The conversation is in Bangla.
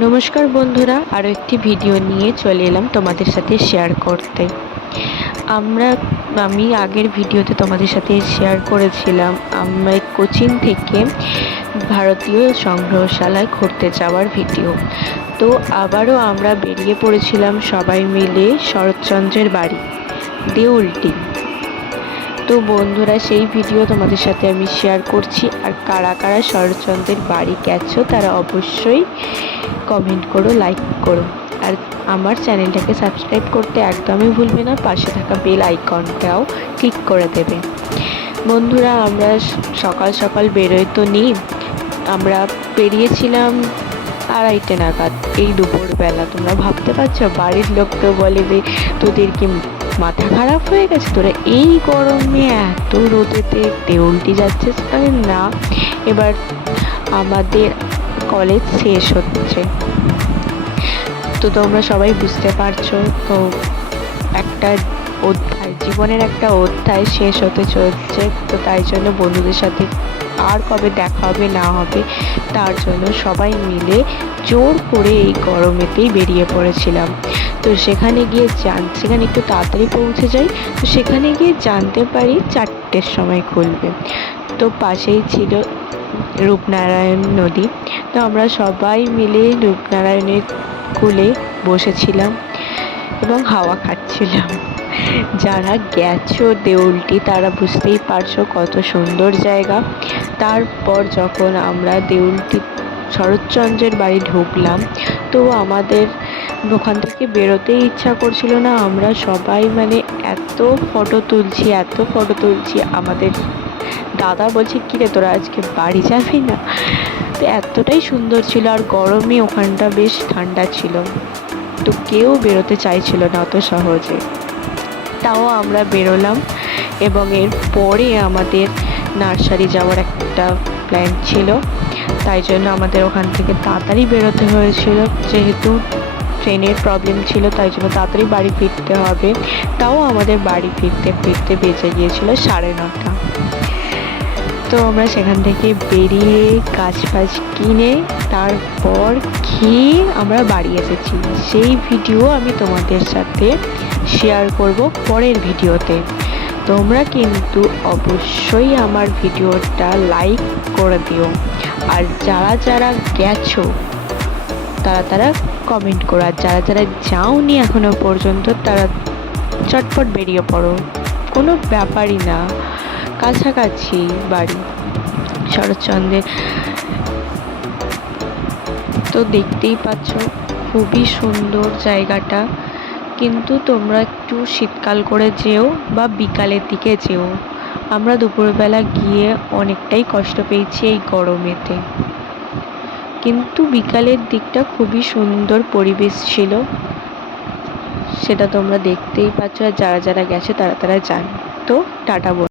নমস্কার বন্ধুরা, আরও একটি ভিডিও নিয়ে চলে এলাম তোমাদের সাথে শেয়ার করতে। আমি আগের ভিডিওতে তোমাদের সাথে শেয়ার করেছিলাম আমরা কোচিন থেকে ভারতীয় সংগ্রহশালায় ঘুরতে যাওয়ার ভিডিও। তো আবারও আমরা বেরিয়ে পড়েছিলাম সবাই মিলে শরৎচন্দ্রের বাড়ি দেউলটি। তো বন্ধুরা, সেই ভিডিও তোমাদের সাথে আমি শেয়ার করছি। আর কারা কারা শরৎচন্দ্রের বাড়ি গেছো তারা অবশ্যই কমেন্ট করো, লাইক করো, আর আমার চ্যানেলটাকে সাবস্ক্রাইব করতে একদমই ভুলবে না। পাশে থাকা বেল আইকনটাও ক্লিক করে দেবে। বন্ধুরা, আমরা সকাল সকাল বেরোই তো নি, আমরা বেরিয়েছিলাম 2:30 নাগাদ, এই দুপুরবেলা। তোমরা ভাবতে পারছো, বাড়ির লোক তো বলে যে তোদের কি মাথা খারাপ হয়ে গেছে, তোরা এই গরমে এত রোদেতে দেউলটি যাচ্ছিস? আরে না, এবার আমাদের কলেজ শেষ হচ্ছে, তো তোমরা সবাই বুঝতে পারছো। তো একটা অধ্যায়, জীবনের একটা অধ্যায় শেষ হতে চলছে। তো তাই জন্য বন্ধুদের সাথে আর কবে দেখা হবে না হবে, তার জন্য সবাই মিলে জোর করে এই গরমেতেই বেরিয়ে পড়েছিলাম। তো সেখানে একটু তাড়াতাড়ি পৌঁছে যাই। তো সেখানে গিয়ে জানতে পারি 4টের সময় খুলবে। তো পাশেই ছিল রূপনারায়ণ নদী। তো আমরা সবাই মিলে রূপনারায়ণের কূলে বসেছিলাম এবং হাওয়া খাচ্ছিলাম। যারা গেছো দেউলটি তারা বুঝতেই পারছো কত সুন্দর জায়গা। তারপর যখন আমরা দেউলটি শরৎচন্দ্রের বাড়ি ঢুকলাম, তো আমাদের ওখান থেকে বেরোতেই ইচ্ছা করছিল না। আমরা সবাই এত ফটো তুলছি। আমাদের দাদা বলছে, কিরে তোরা আজকে বাড়ি যাবি না? তো এতটাই সুন্দর ছিল, আর গরমে ওখানটা বেশ ঠান্ডা ছিল, তো কেউ বেরোতে চাইছিল না অত সহজে। তাও আমরা বেরোলাম, এবং এর পরে আমাদের নার্সারি যাওয়ার একটা প্ল্যান ছিল। তাই জন্য আমাদের ওখান থেকে তাড়াতাড়ি বেরোতে হয়েছিল, যেহেতু ট্রেনের প্রবলেম ছিল, তাই জন্য তাড়াতাড়ি বাড়ি ফিরতে হবে। তাও আমাদের বাড়ি ফিরতে ফিরতে বেজে গিয়েছিল 9:30। তো আমরা সেখান থেকে বেরিয়ে গাছ ফাছ কিনে তারপর খেয়ে আমরা বাড়ি এসেছি। সেই ভিডিও আমি তোমাদের সাথে শেয়ার করব পরের ভিডিওতে। তোমরা কিন্তু অবশ্যই আমার ভিডিওটা লাইক করে দিও, আর যারা যারা গেছো তারা কমেন্ট করো, আর যারা যারা যাওনি এখনো পর্যন্ত তারা চটপট বেরিয়ে পড়ো, কোনো ব্যাপারই না, কাছাকাছি বাড়ি শরৎচন্দ্রের। তো দেখতেই পাচ্ছ খুবই সুন্দর জায়গাটা, কিন্তু তোমরা একটু শীতকাল করে যেও বা বিকালের দিকে যেও। আমরা দুপুরবেলা গিয়ে অনেকটাই কষ্ট পেয়েছি এই গরমেতে, কিন্তু বিকালের দিকটা খুবই সুন্দর পরিবেশ ছিল, সেটা তোমরা দেখতেই পাচ্ছ। আর যারা যারা গেছে তারা জানে। তো টাটা।